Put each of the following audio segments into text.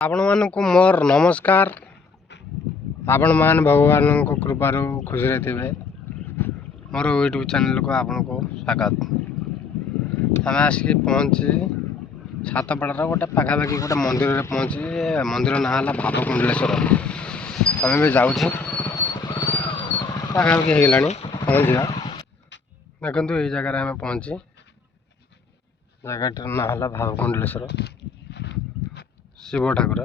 आपण मानक मोर नमस्कार। आपण मान भगवान को कृपारू खुशी रे थे मोर यूट्यूब चैनल को आपन को स्वागत। आम आसिक पहुँची सातपड़ार गोटे पखापाखि गोटे मंदिर में पहुँची। मंदिर ना है भावकुंडलेश्वर। आम भी जाऊँ पखापाखि होगा पहुँचा देखते ये जगह आम पहुँची। जगह ना है भावकुंडलेश्वर शिव ठाकुर।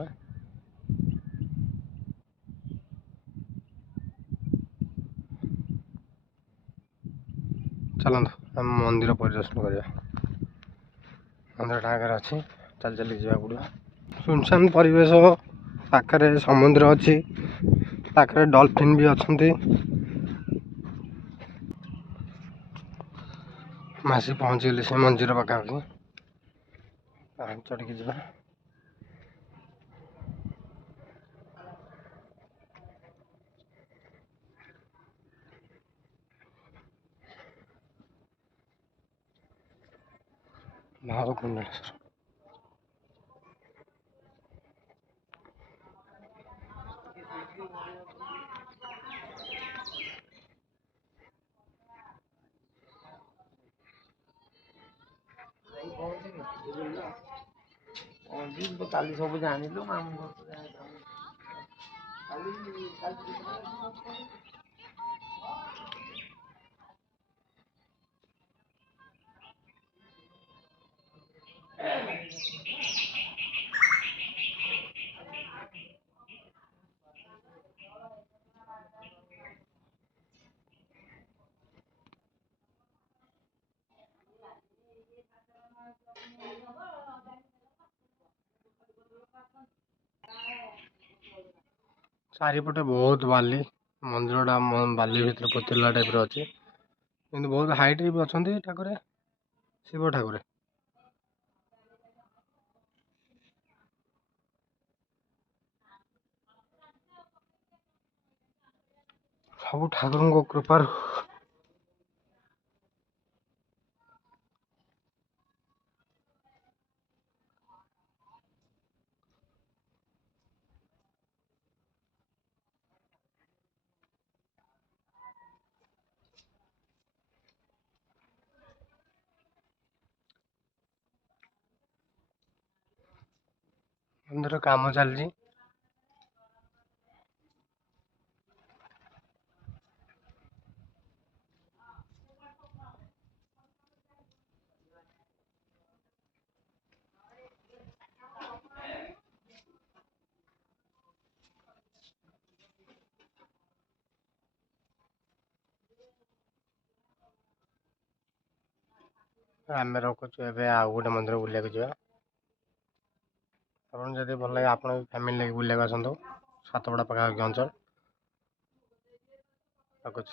चलते आम मंदिर परिदर्शन करवा। मंदिर आगे अच्छी चल चल जावा पड़ो। सुनसान परिवेश पाखे समुद्र अच्छी पाखे डॉल्फिन भी अच्छा। मासी पहुँची गली से मंदिर पाखापाखि चढ़ी जा। भावकुंडलेश्वर काली सब जानिलु मामू चारिपटे बहुत बाली मंदिर बाली भर पोतला टाइप अच्छे कि बहुत हाइट भी अच्छा ठाकुर शिव ठाकुर। सब ठाकुर कृपार मंदिर काम चलती। आम रखुचु ए आउ गोटे मंदिर बुलिया जा। आपन जदि भल लगे आप फैमिली लगे बुलिया आसतु सातपड़ा पाखापाखि अंचल रखुच।